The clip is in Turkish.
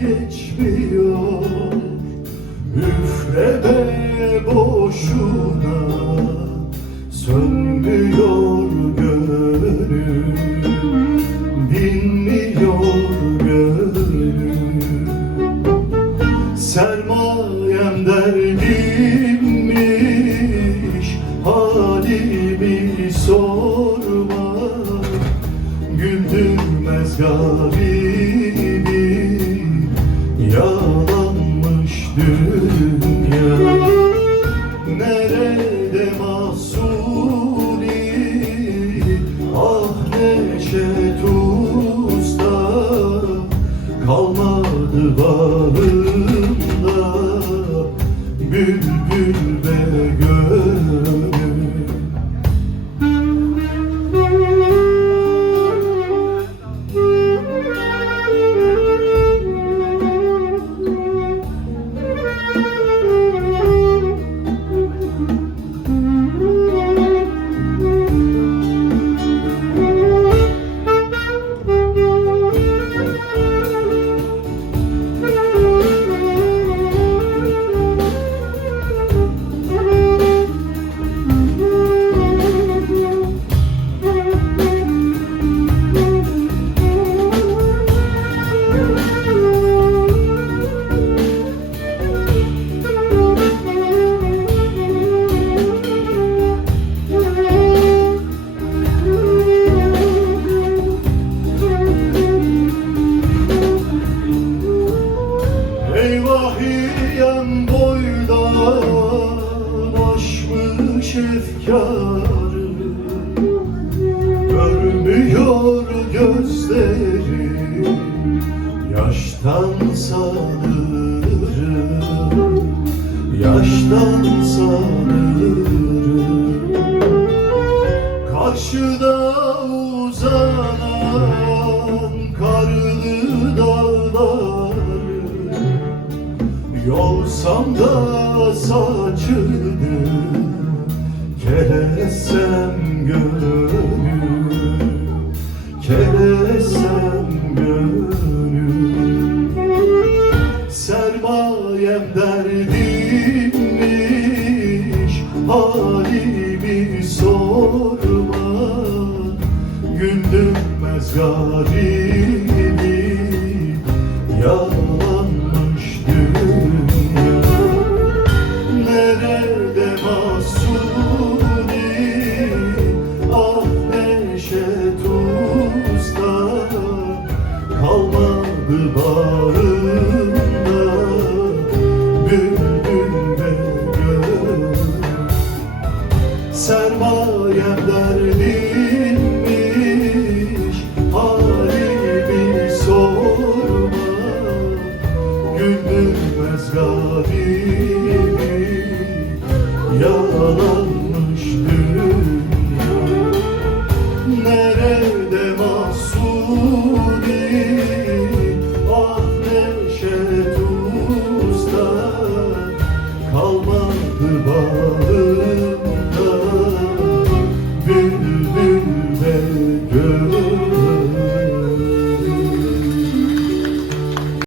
geçmiyor. Üfleme boşuna, sönmüyor gönlüm, dinmiyor gönlüm. Sermayem derdimmiş, halimi sorma. Güldürmez garibim, yalanmış dünya. Nerede Mahsuni, ah Neşet Usta, kalmadı bağımda bülbül ve gönül. Eyvahiyem boydan aşmış efkarı, görmüyor gözlerim, yaştan sanırım, yaştan sanırım. Karşıda uzanan karlı dağlar, yolsam da saçını kelesem gönül, kelesem gönül. Sermayem derdimmiş, halimi sorma. Güldürmez garibim, yalanmış dünya. Nerede Mahsuni, ah Neşet Usta, kalmadı bağrımda bülbül ve gönül. Sermayem derdimmiş, halimi sorma. Güldürmez garibim, yalanmış dünya. Nerede Mahsuni, ah Neşet Usta, kalmadı bağrımda